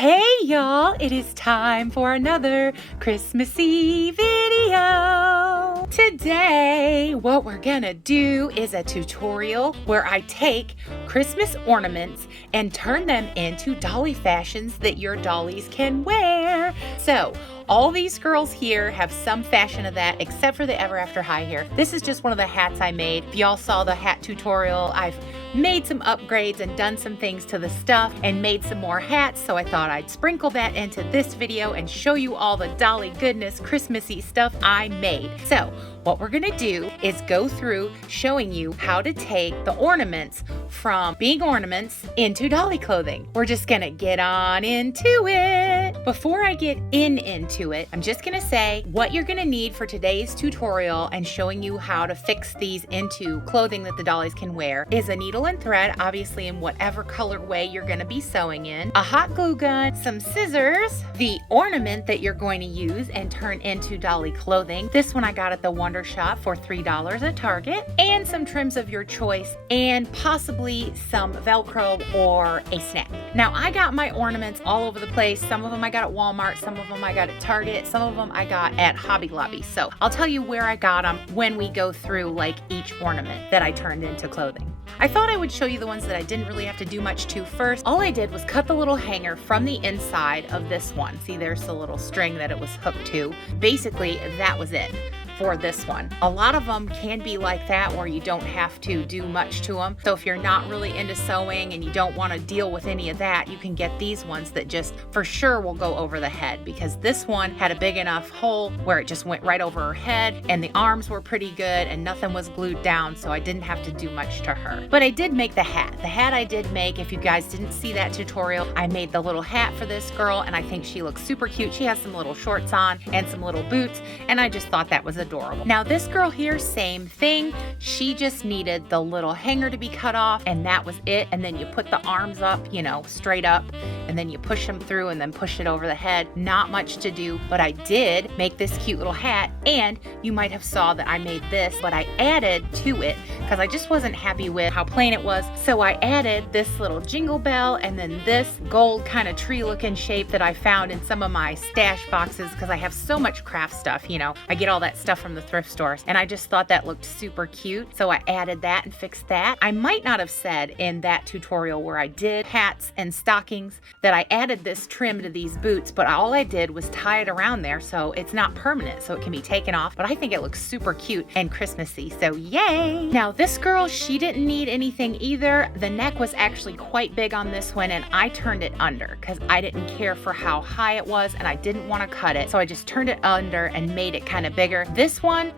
Hey y'all, it is time for another Christmassy video. Today, what we're gonna do is a tutorial where I take Christmas ornaments and turn them into dolly fashions that your dollies can wear. So, all these girls here have some fashion of that, except for the Ever After High here. This is just one of the hats I made. If y'all saw the hat tutorial, I've made some upgrades and done some things to the stuff and made some more hats, so I thought I'd sprinkle that into this video and show you all the dolly goodness Christmassy stuff I made. So what we're gonna do is go through showing you how to take the ornaments from being ornaments into dolly clothing. We're just gonna get on into it. Before I get into it, I'm just gonna say what you're gonna need for today's tutorial and showing you how to fix these into clothing that the dollies can wear is a needle and thread, obviously in whatever colorway you're gonna be sewing in, a hot glue gun, some scissors, the ornament that you're going to use and turn into dolly clothing. This one I got at the Wonder Shop for $3 at Target, and some trims of your choice, and possibly some Velcro or a snap. Now I got my ornaments all over the place. Some of them I got at Walmart, some of them I got at Target, some of them I got at Hobby Lobby. So I'll tell you where I got them when we go through like each ornament that I turned into clothing. I thought I would show you the ones that I didn't really have to do much to first. All I did was cut the little hanger from the inside of this one. See, there's the little string that it was hooked to. Basically, that was it for this one. A lot of them can be like that where you don't have to do much to them. So if you're not really into sewing and you don't want to deal with any of that, you can get these ones that just for sure will go over the head, because this one had a big enough hole where it just went right over her head, and the arms were pretty good and nothing was glued down, so I didn't have to do much to her. But I did make the hat. The hat I did make, if you guys didn't see that tutorial, I made the little hat for this girl and I think she looks super cute. She has some little shorts on and some little boots, and I just thought that was adorable. Now this girl here, same thing. She just needed the little hanger to be cut off and that was it. And then you put the arms up, you know, straight up, and then you push them through and then push it over the head. Not much to do, but I did make this cute little hat, and you might have saw that I made this, but I added to it because I just wasn't happy with how plain it was. So I added this little jingle bell and then this gold kind of tree looking shape that I found in some of my stash boxes because I have so much craft stuff, you know. I get all that stuff from the thrift stores, and I just thought that looked super cute, so I added that and fixed that. I might not have said in that tutorial where I did hats and stockings that I added this trim to these boots, but all I did was tie it around there so it's not permanent, so it can be taken off, but I think it looks super cute and Christmassy, so yay! Now this girl, she didn't need anything either. The neck was actually quite big on this one, and I turned it under because I didn't care for how high it was and I didn't want to cut it, so I just turned it under and made it kind of bigger. This one,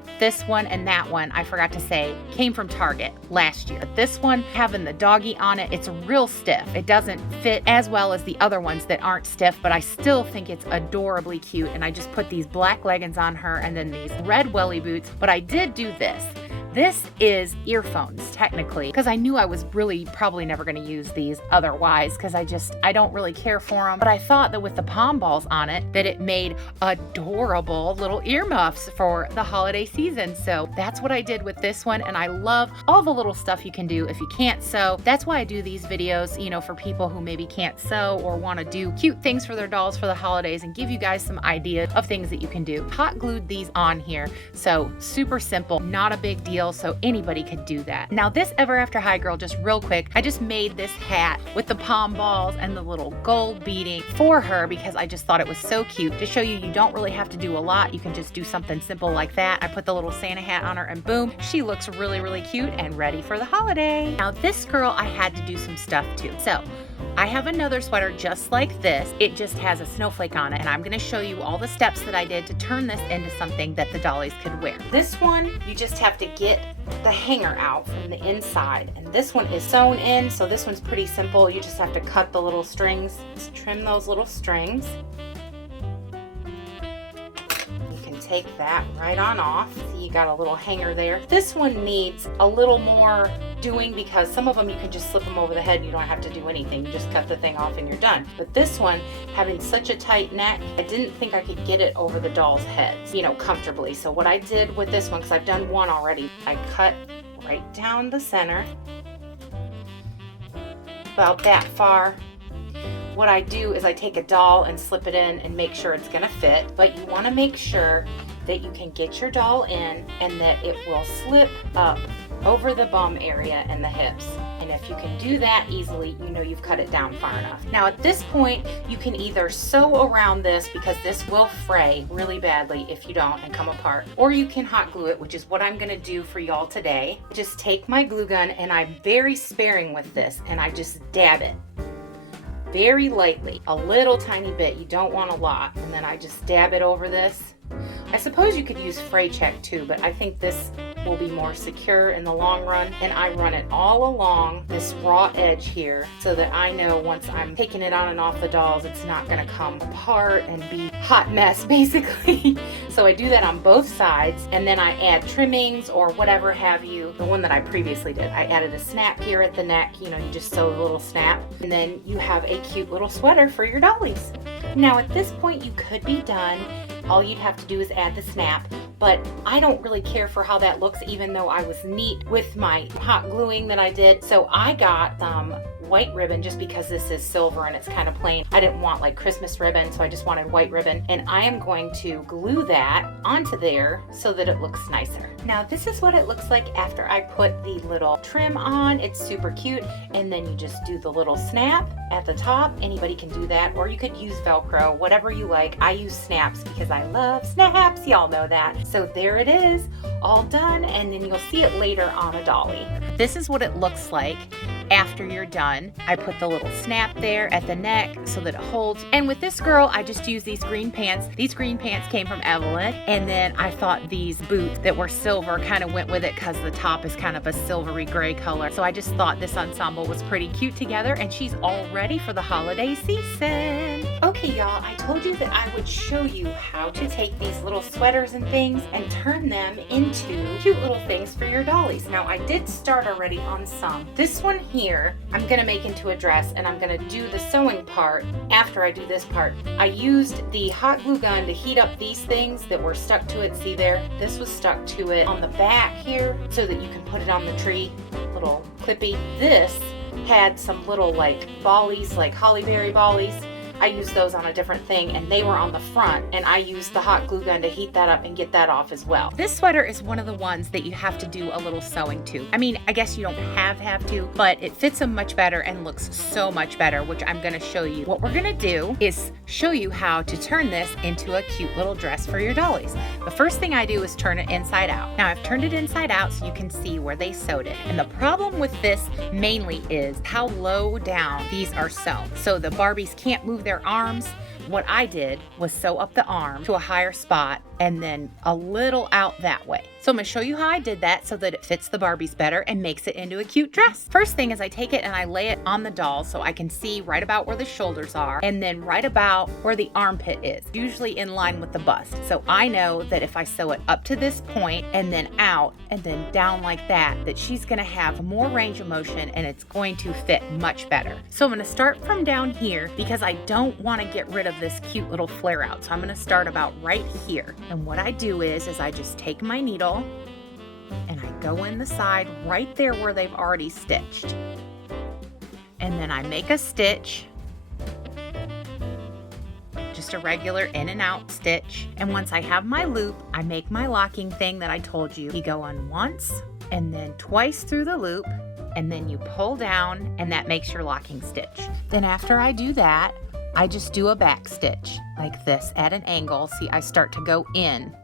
and that one, I forgot to say, came from Target last year. This one, having the doggy on it, it's real stiff. It doesn't fit as well as the other ones that aren't stiff, but I still think it's adorably cute, and I just put these black leggings on her and then these red welly boots, but I did do this. This is earphones, technically, because I knew I was really probably never going to use these otherwise, because I don't really care for them. But I thought that with the pom balls on it, that it made adorable little earmuffs for the holiday season. So that's what I did with this one, and I love all the little stuff you can do if you can't sew. That's why I do these videos, you know, for people who maybe can't sew or want to do cute things for their dolls for the holidays and give you guys some idea of things that you can do. Hot glued these on here, so super simple, not a big deal. So anybody could do that. Now this Ever After High girl, just real quick, I just made this hat with the pom balls and the little gold beading for her because I just thought it was so cute. To show you, you don't really have to do a lot. You can just do something simple like that. I put the little Santa hat on her and boom, she looks really, really cute and ready for the holiday. Now this girl, I had to do some stuff too. So I have another sweater just like this. It just has a snowflake on it, and I'm going to show you all the steps that I did to turn this into something that the dollies could wear. This one, you just have to get the hanger out from the inside, and this one is sewn in, so this one's pretty simple. You just have to cut the little strings, just trim those little strings. Take that right on off. See, you got a little hanger there. This one needs a little more doing because some of them you can just slip them over the head. You don't have to do anything. You just cut the thing off and you're done. But this one, having such a tight neck, I didn't think I could get it over the doll's heads, you know, comfortably. So what I did with this one, because I've done one already, I cut right down the center, about that far. what I do is I take a doll and slip it in and make sure it's gonna fit, but you wanna make sure that you can get your doll in and that it will slip up over the bum area and the hips. And if you can do that easily, you know you've cut it down far enough. Now at this point, you can either sew around this, because this will fray really badly if you don't and come apart, or you can hot glue it, which is what I'm gonna do for y'all today. Just take my glue gun, and I'm very sparing with this, and I just dab it very lightly, a little tiny bit. You don't want a lot. And then I just dab it over this. I suppose you could use fray check too, but I think this will be more secure in the long run. And I run it all along this raw edge here so that I know once I'm taking it on and off the dolls, it's not gonna come apart and be a hot mess basically. So I do that on both sides, and then I add trimmings or whatever have you. The one that I previously did, I added a snap here at the neck. You know, you just sew a little snap, and then you have a cute little sweater for your dollies. Now at this point you could be done. All you'd have to do is add the snap, but I don't really care for how that looks, even though I was neat with my hot gluing that I did. So I got white ribbon, just because this is silver and it's kind of plain. I didn't want like Christmas ribbon, so I just wanted white ribbon, and I am going to glue that onto there so that it looks nicer. Now this is what it looks like after I put the little trim on. It's super cute, and then you just do the little snap at the top. Anybody can do that, or you could use Velcro, whatever you like. I use snaps because I love snaps, y'all know that. So there it is, all done, and then you'll see it later on a dolly. This is what it looks like after you're done. I put the little snap there at the neck so that it holds. And with this girl, I just used these green pants. These green pants came from Evelyn, and then I thought these boots that were silver kind of went with it because the top is kind of a silvery gray color. So I just thought this ensemble was pretty cute together, and she's all ready for the holiday season. Okay, y'all, I told you that I would show you how to take these little sweaters and things and turn them into cute little things for your dollies. Now I did start already on some. This one here, I'm gonna make into a dress, and I'm gonna do the sewing part after I do this part. I used the hot glue gun to heat up these things that were stuck to it. See there? This was stuck to it on the back here so that you can put it on the tree, little clippy. This had some little like bollies, like hollyberry bollies. I used those on a different thing, and they were on the front, and I used the hot glue gun to heat that up and get that off as well. This sweater is one of the ones that you have to do a little sewing to. I mean, I guess you don't have to, but it fits them much better and looks so much better, which I'm gonna show you. What we're gonna do is show you how to turn this into a cute little dress for your dollies. The first thing I do is turn it inside out. Now I've turned it inside out so you can see where they sewed it. And the problem with this mainly is how low down these are sewn. So the Barbies can't move their arms. What I did was sew up the arm to a higher spot and then a little out that way. So I'm gonna show you how I did that so that it fits the Barbies better and makes it into a cute dress. First thing is I take it and I lay it on the doll so I can see right about where the shoulders are and then right about where the armpit is, usually in line with the bust. So I know that if I sew it up to this point and then out and then down like that, that she's gonna have more range of motion and it's going to fit much better. So I'm gonna start from down here because I don't wanna get rid of this cute little flare out. So I'm gonna start about right here. And what I do is I just take my needle and I go in the side right there where they've already stitched. And then I make a stitch, just a regular in and out stitch. And once I have my loop, I make my locking thing that I told you. You go on once and then twice through the loop, and then you pull down, and that makes your locking stitch. Then after I do that, I just do a back stitch like this at an angle. See, I start to go in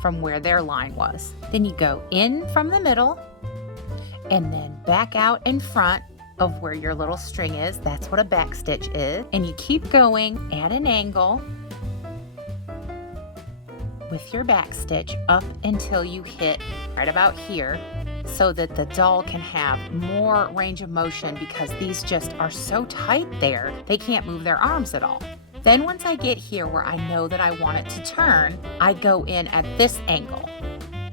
from where their line was. Then you go in from the middle and then back out in front of where your little string is. That's what a back stitch is. And you keep going at an angle with your back stitch up until you hit right about here, so that the doll can have more range of motion, because these just are so tight there, they can't move their arms at all. Then once I get here where I know that I want it to turn, I go in at this angle.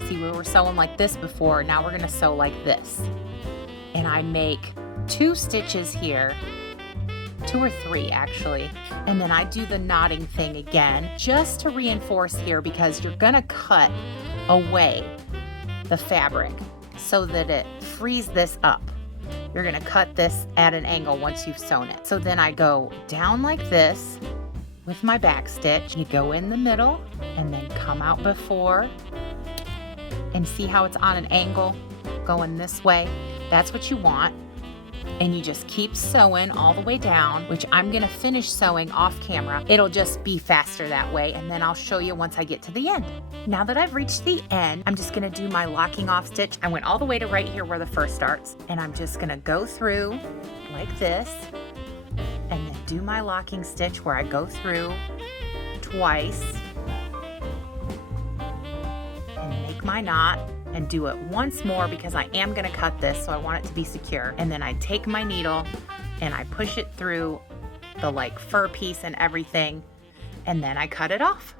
See, we were sewing like this before, now we're gonna sew like this. And I make 2 stitches here, 2 or 3 actually, and then I do the knotting thing again, just to reinforce here, because you're gonna cut away the fabric so that it frees this up. you're gonna cut this at an angle once you've sewn it. So then I go down like this with my back stitch. You go in the middle and then come out before, and see how it's on an angle going this way. That's what you want. And you just keep sewing all the way down, which I'm gonna finish sewing off camera. It'll just be faster that way, and then I'll show you once I get to the end. Now that I've reached the end, I'm just gonna do my locking off stitch. I went all the way to right here where the fur starts, and I'm just gonna go through like this, and then do my locking stitch where I go through twice, and make my knot, and do it once more because I am gonna cut this, so I want it to be secure. And then I take my needle and I push it through the like fur piece and everything, and then I cut it off.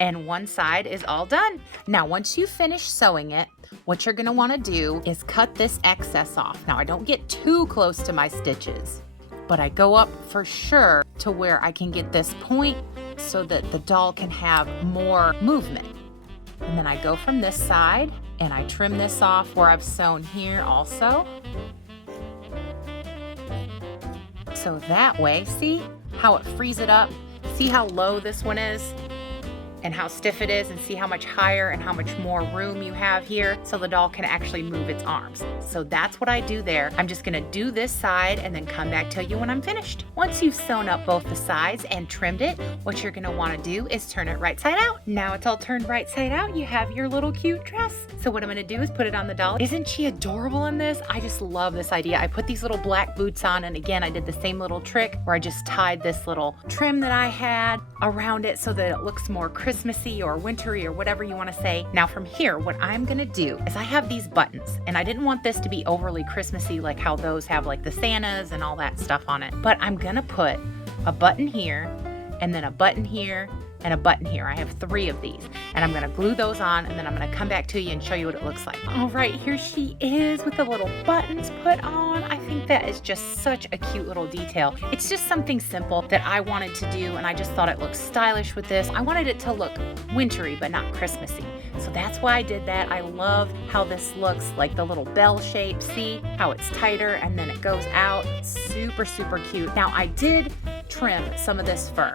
And one side is all done. Now, once you finish sewing it, what you're gonna wanna do is cut this excess off. Now, I don't get too close to my stitches, but I go up for sure to where I can get this point so that the doll can have more movement. And then I go from this side and I trim this off where I've sewn here also. So that way, see how it frees it up? See how low this one is? And how stiff it is, and see how much higher and how much more room you have here so the doll can actually move its arms. So that's what I do there. I'm just gonna do this side and then come back to you when I'm finished. Once you've sewn up both the sides and trimmed it, what you're gonna wanna do is turn it right side out. Now it's all turned right side out, you have your little cute dress. So what I'm gonna do is put it on the doll. Isn't she adorable in this? I just love this idea. I put these little black boots on, and again, I did the same little trick where I just tied this little trim that I had around it so that it looks more Christmassy or wintry or whatever you want to say. Now from here, what I'm gonna do is I have these buttons, and I didn't want this to be overly Christmassy like how those have like the Santas and all that stuff on it, but I'm gonna put a button here and then a button here and a button here. I have 3 of these, and I'm gonna glue those on, and then I'm gonna come back to you and show you what it looks like. All right, here she is with the little buttons put on. I think that is just such a cute little detail. It's just something simple that I wanted to do, and I just thought it looked stylish with this. I wanted it to look wintry, but not Christmassy. So that's why I did that. I love how this looks, like the little bell shape. See how it's tighter and then it goes out. Super, super cute. Now I did trim some of this fur.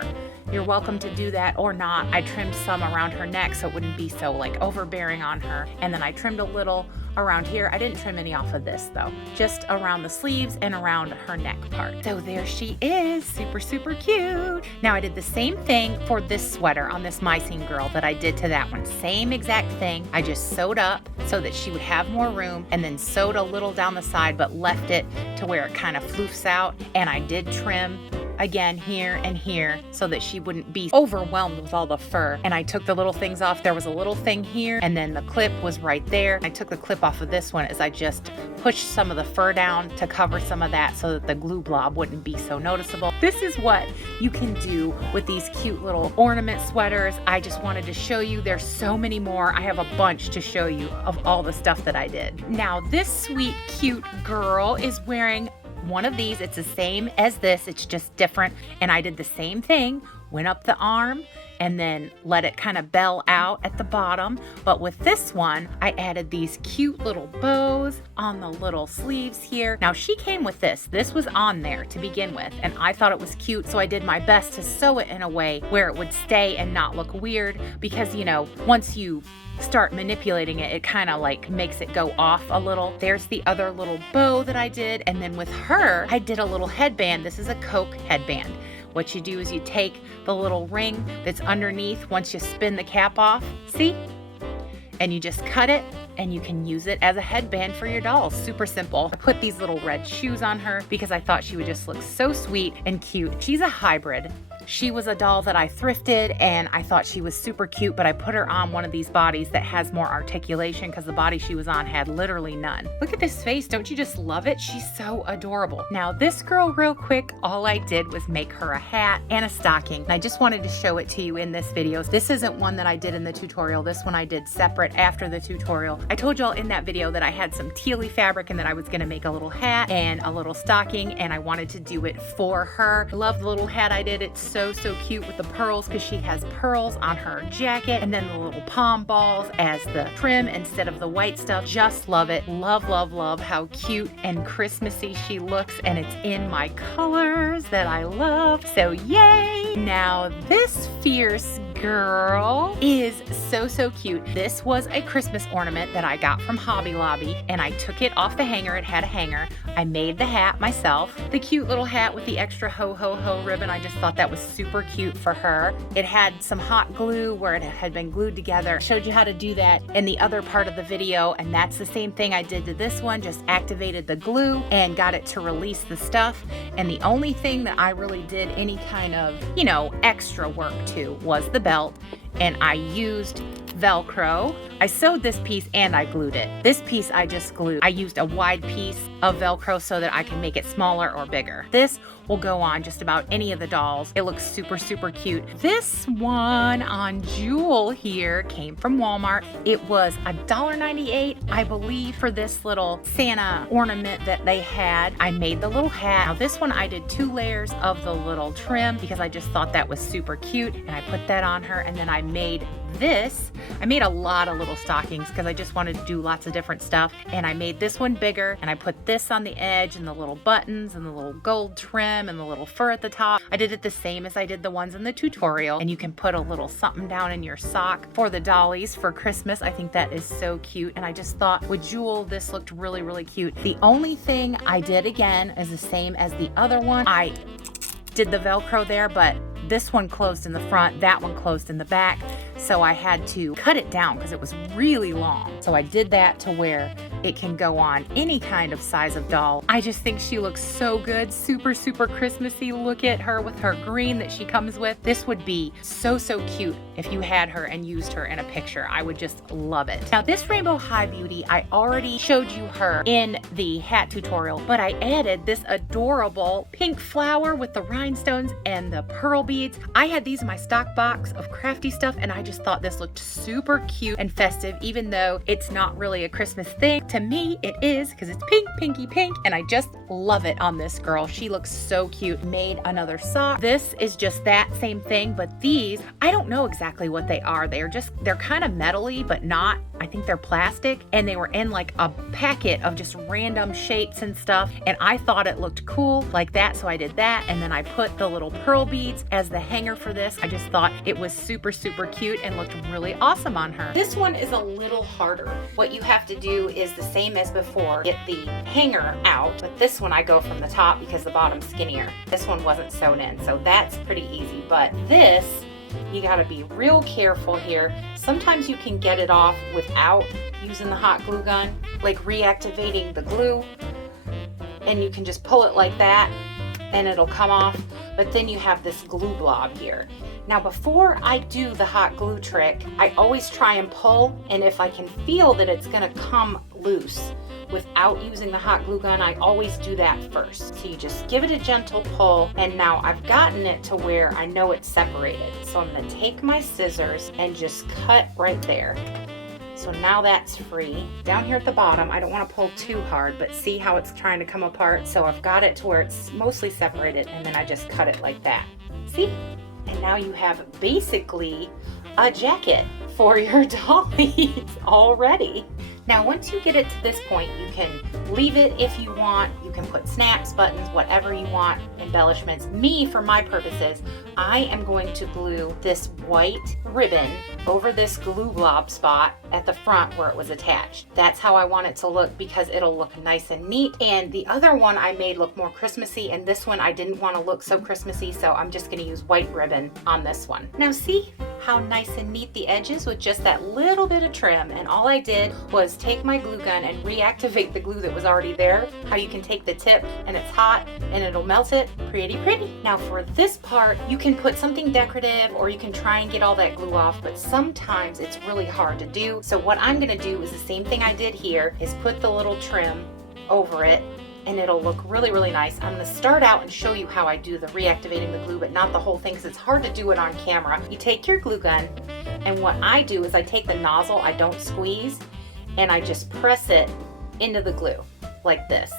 You're welcome to do that or not. I trimmed some around her neck so it wouldn't be so like overbearing on her. And then I trimmed a little around here. I didn't trim any off of this though, just around the sleeves and around her neck part. So there she is, super, super cute. Now I did the same thing for this sweater on this Mycene girl that I did to that one. Same exact thing. I just sewed up so that she would have more room, and then sewed a little down the side, but left it to where it kind of floofs out. And I did trim again here and here so that she wouldn't be overwhelmed with all the fur. And I took the little things off. There was a little thing here, and then the clip was right there. I took the clip off of this one as I just pushed some of the fur down to cover some of that so that the glue blob wouldn't be so noticeable. This is what you can do with these cute little ornament sweaters. I just wanted to show you. There's so many more. I have a bunch to show you of all the stuff that I did. Now this sweet, cute girl is wearing one of these. It's the same as this, it's just different. And I did the same thing, went up the arm and then let it kind of bell out at the bottom. But with this one, I added these cute little bows on the little sleeves here. Now she came with this. This was on there to begin with, and I thought it was cute, so I did my best to sew it in a way where it would stay and not look weird, because you know, once you start manipulating it, it kind of like makes it go off a little. There's the other little bow that I did, and then with her, I did a little headband. This is a Coke headband. What you do is you take the little ring that's underneath once you spin the cap off, see? And you just cut it, and you can use it as a headband for your doll. Super simple. I put these little red shoes on her because I thought she would just look so sweet and cute. She's a hybrid. She was a doll that I thrifted, and I thought she was super cute, but I put her on one of these bodies that has more articulation because the body she was on had literally none. Look at this face. Don't you just love it? She's so adorable. Now this girl, real quick, all I did was make her a hat and a stocking. And I just wanted to show it to you in this video. This isn't one that I did in the tutorial. This one I did separate after the tutorial, I told y'all in that video that I had some tealy fabric and that I was gonna make a little hat and a little stocking, and I wanted to do it for her. I love the little hat I did. It's so cute with the pearls, because she has pearls on her jacket, and then the little palm balls as the trim instead of the white stuff. Just love it. Love how cute and Christmassy she looks, and it's in my colors that I love. So yay! Now this fierce girl is so cute. This was a Christmas ornament that I got from Hobby Lobby, and I took it off the hanger. It had a hanger. I made the hat myself. The cute little hat with the extra ho ribbon. I just thought that was super cute for her. It had some hot glue where it had been glued together. I showed you how to do that in the other part of the video, and that's the same thing I did to this one. Just activated the glue and got it to release the stuff. And the only thing that I really did any kind of, extra work to was the belt, and I used Velcro. I sewed this piece and I glued it. This piece I just glued. I used a wide piece of Velcro so that I can make it smaller or bigger. This will go on just about any of the dolls. It looks super cute. This one on Jewel here came from Walmart. It was $1.98, I believe, for this little Santa ornament that they had. I made the little hat. Now this one I did 2 layers of the little trim because I just thought that was super cute, and I put that on her, and then I made this. I made a lot of little stockings because I just wanted to do lots of different stuff, and I made this one bigger, and I put this on the edge and the little buttons and the little gold trim and the little fur at the top. I did it the same as I did the ones in the tutorial, and you can put a little something down in your sock for the dollies for Christmas. I think that is so cute, and I just thought with Jewel this looked really cute. The only thing I did again is the same as the other one. I did the Velcro there, but this one closed in the front, that one closed in the back, so I had to cut it down because it was really long. So I did that to where it can go on any kind of size of doll. I just think she looks so good, super Christmassy. Look at her with her green that she comes with. This would be so cute if you had her and used her in a picture. I would just love it. Now this Rainbow High Beauty, I already showed you her in the hat tutorial, but I added this adorable pink flower with the rhinestones and the pearl beads. I had these in my stock box of crafty stuff, and I just thought this looked super cute and festive, even though it's not really a Christmas thing. To me, it is, because it's pinky pink, and I just love it on this girl. She looks so cute. Made another sock. This is just that same thing, but these, I don't know exactly what they are. They're kind of metally, but not. I think they're plastic, and they were in like a packet of just random shapes and stuff, and I thought it looked cool like that, so I did that, and then I put the little pearl beads as the hanger for this. I just thought it was super cute and looked really awesome on her. This one is a little harder. What you have to do is the same as before. Get the hanger out, but this one I go from the top because the bottom's skinnier. This one wasn't sewn in, so that's pretty easy, but this, you gotta be real careful here. Sometimes you can get it off without using the hot glue gun, like reactivating the glue, and you can just pull it like that and it'll come off, but then you have this glue blob here. Now before I do the hot glue trick, I always try and pull, and if I can feel that it's gonna come loose without using the hot glue gun, I always do that first. So you just give it a gentle pull, and now I've gotten it to where I know it's separated. So I'm gonna take my scissors and just cut right there. So now that's free. Down here at the bottom, I don't want to pull too hard, but see how it's trying to come apart? So I've got it to where it's mostly separated, and then I just cut it like that. See? And now you have basically a jacket for your dollies already. Now, once you get it to this point, you can leave it if you want. You can put snaps, buttons, whatever you want, embellishments. Me, for my purposes, I am going to glue this white ribbon over this glue blob spot at the front where it was attached. That's how I want it to look because it'll look nice and neat. And the other one I made look more Christmassy, and this one I didn't want to look so Christmassy, so I'm just going to use white ribbon on this one. Now see how nice and neat the edges with just that little bit of trim, and all I did was take my glue gun and reactivate the glue that was already there. How you can take the tip and it's hot and it'll melt it. Pretty. Now for this part, you can put something decorative or you can try and get all that glue off, but sometimes it's really hard to do. So what I'm gonna do is the same thing I did here, is put the little trim over it, and it'll look really, really nice. I'm gonna start out and show you how I do the reactivating the glue, but not the whole thing because it's hard to do it on camera. You take your glue gun, and what I do is I take the nozzle, I don't squeeze, and I just press it into the glue like this.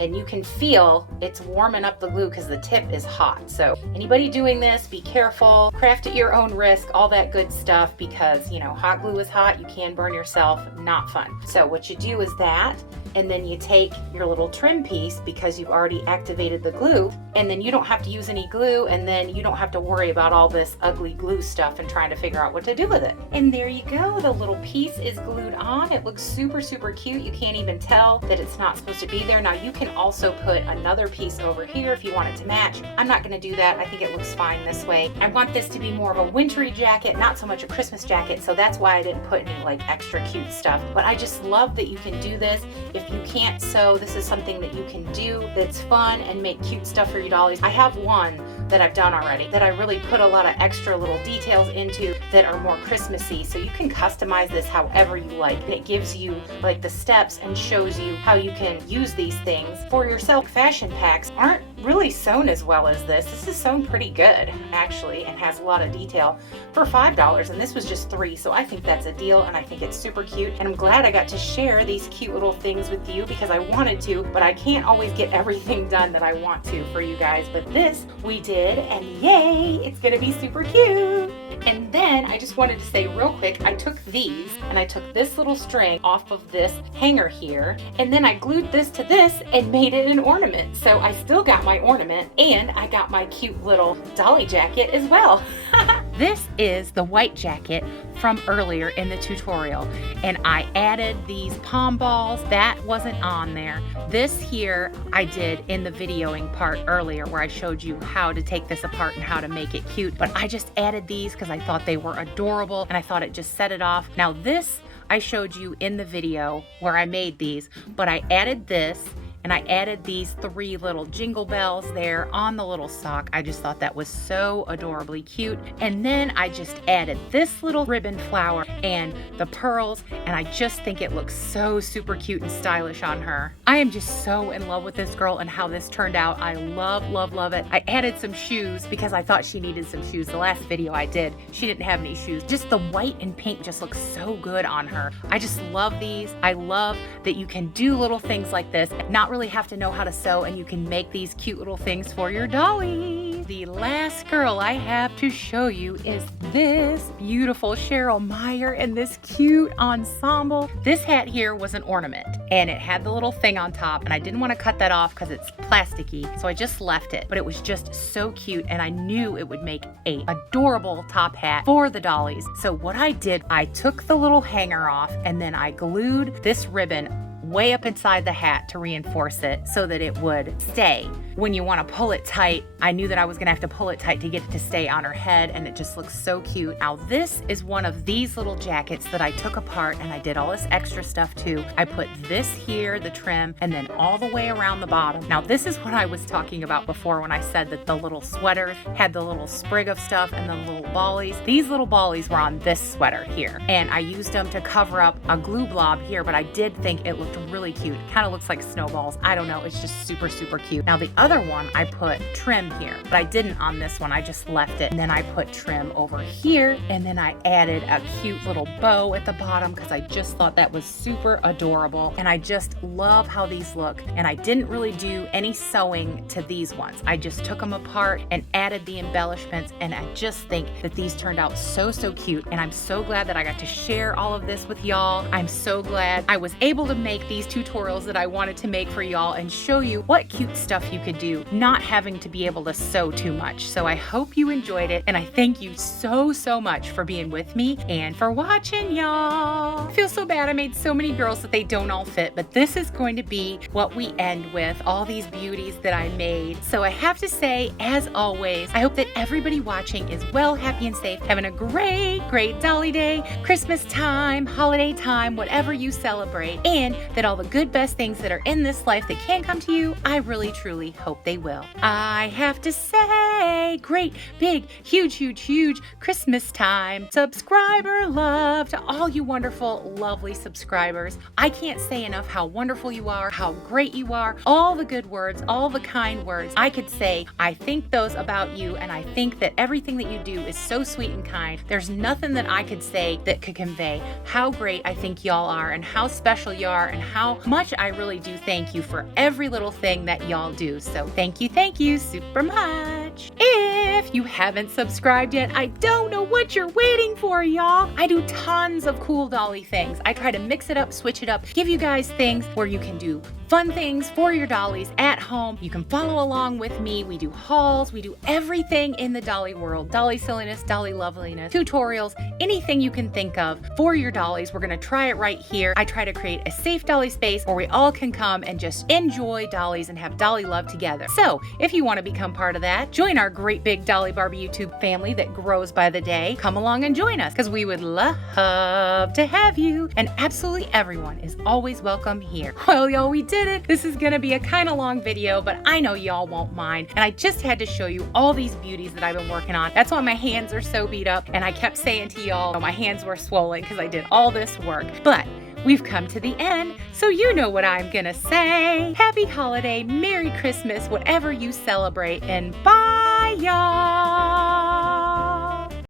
And you can feel it's warming up the glue because the tip is hot. So anybody doing this, be careful, craft at your own risk, all that good stuff, because you know, hot glue is hot, you can burn yourself, not fun. So what you do is that, and then you take your little trim piece because you've already activated the glue, and then you don't have to use any glue, and then you don't have to worry about all this ugly glue stuff and trying to figure out what to do with it. And there you go, the little piece is glued on. It looks super, super cute. You can't even tell that it's not supposed to be there. Now you can also put another piece over here if you want it to match. I'm not gonna do that. I think it looks fine this way. I want this to be more of a wintry jacket, not so much a Christmas jacket, so that's why I didn't put any like extra cute stuff. But I just love that you can do this. If you can't sew, this is something that you can do that's fun and make cute stuff for your dollies. I have one that I've done already that I really put a lot of extra little details into that are more Christmassy, so you can customize this however you like. And it gives you like the steps and shows you how you can use these things for yourself. Fashion packs aren't really sewn as well as this. This is sewn pretty good actually and has a lot of detail for $5, and this was just $3, so I think that's a deal, and I think it's super cute, and I'm glad I got to share these cute little things with you because I wanted to, but I can't always get everything done that I want to for you guys. But this we did, and yay, it's gonna be super cute. And then I just wanted to say real quick, I took these and I took this little string off of this hanger here, and then I glued this to this and made it an ornament. So I still got my ornament and I got my cute little dolly jacket as well. This is the white jacket from earlier in the tutorial, and I added these pom balls. That wasn't on there. This here I did in the videoing part earlier where I showed you how to take this apart and how to make it cute, but I just added these because I thought they were adorable and I thought it just set it off. Now this I showed you in the video where I made these, but I added this and I added these 3 little jingle bells there on the little sock. I just thought that was so adorably cute. And then I just added this little ribbon flower and the pearls, and I just think it looks so super cute and stylish on her. I am just so in love with this girl and how this turned out. I love, love, love it. I added some shoes because I thought she needed some shoes. The last video I did, she didn't have any shoes. Just the white and pink just looks so good on her. I just love these. I love that you can do little things like this, not really have to know how to sew, and you can make these cute little things for your dolly. The last girl I have to show you is this beautiful Cheryl Meyer and this cute ensemble. This hat here was an ornament and it had the little thing on top, and I didn't want to cut that off because it's plasticky, so I just left it, but it was just so cute and I knew it would make a adorable top hat for the dollies. So what I did, I took the little hanger off and then I glued this ribbon way up inside the hat to reinforce it so that it would stay. When you want to pull it tight, I knew that I was gonna have to pull it tight to get it to stay on her head, and it just looks so cute. Now this is one of these little jackets that I took apart and I did all this extra stuff too. I put this here, the trim, and then all the way around the bottom. Now this is what I was talking about before when I said that the little sweater had the little sprig of stuff and the little ballies. These little ballies were on this sweater here, and I used them to cover up a glue blob here, but I did think it looked really cute. It kind of looks like snowballs. I don't know. It's just super, super cute. Now the other one, I put trim here, but I didn't on this one. I just left it. And then I put trim over here, and then I added a cute little bow at the bottom because I just thought that was super adorable. And I just love how these look. And I didn't really do any sewing to these ones. I just took them apart and added the embellishments, and I just think that these turned out so, so cute. And I'm so glad that I got to share all of this with y'all. I'm so glad I was able to make these tutorials that I wanted to make for y'all and show you what cute stuff you could do, not having to be able to sew too much. So I hope you enjoyed it, and I thank you so, so much for being with me and for watching, y'all. I feel so bad I made so many girls that they don't all fit, but this is going to be what we end with, all these beauties that I made. So I have to say, as always, I hope that everybody watching is well, happy, and safe, having a great, great Dolly Day, Christmas time, holiday time, whatever you celebrate, and that all the good, best things that are in this life that can come to you, I really, truly hope they will. I have to say, great, big, huge, huge, huge Christmas time subscriber love to all you wonderful, lovely subscribers. I can't say enough how wonderful you are, how great you are, all the good words, all the kind words. I could say, I think those about you, and I think that everything that you do is so sweet and kind. There's nothing that I could say that could convey how great I think y'all are and how special you are and how much I really do thank you for every little thing that y'all do. So thank you super much. If you haven't subscribed yet, I don't know what you're waiting for, y'all. I do tons of cool Dolly things. I try to mix it up, switch it up, give you guys things where you can do fun things for your dollies at home. You can follow along with me. We do hauls. We do everything in the Dolly world. Dolly silliness, Dolly loveliness, tutorials, anything you can think of for your dollies. We're going to try it right here. I try to create a safe Dolly space where we all can come and just enjoy dollies and have Dolly love together. So if you want to become part of that, join our great big Dolly Barbie YouTube family that grows by the day. Come along and join us because we would love to have you. And absolutely everyone is always welcome here. Well, y'all, we did it. This is going to be a kind of long video, but I know y'all won't mind. And I just had to show you all these beauties that I've been working on. That's why my hands are so beat up. And I kept saying to y'all, my hands were swollen because I did all this work. But we've come to the end, so you know what I'm gonna say. Happy holiday, Merry Christmas, whatever you celebrate, and bye, y'all.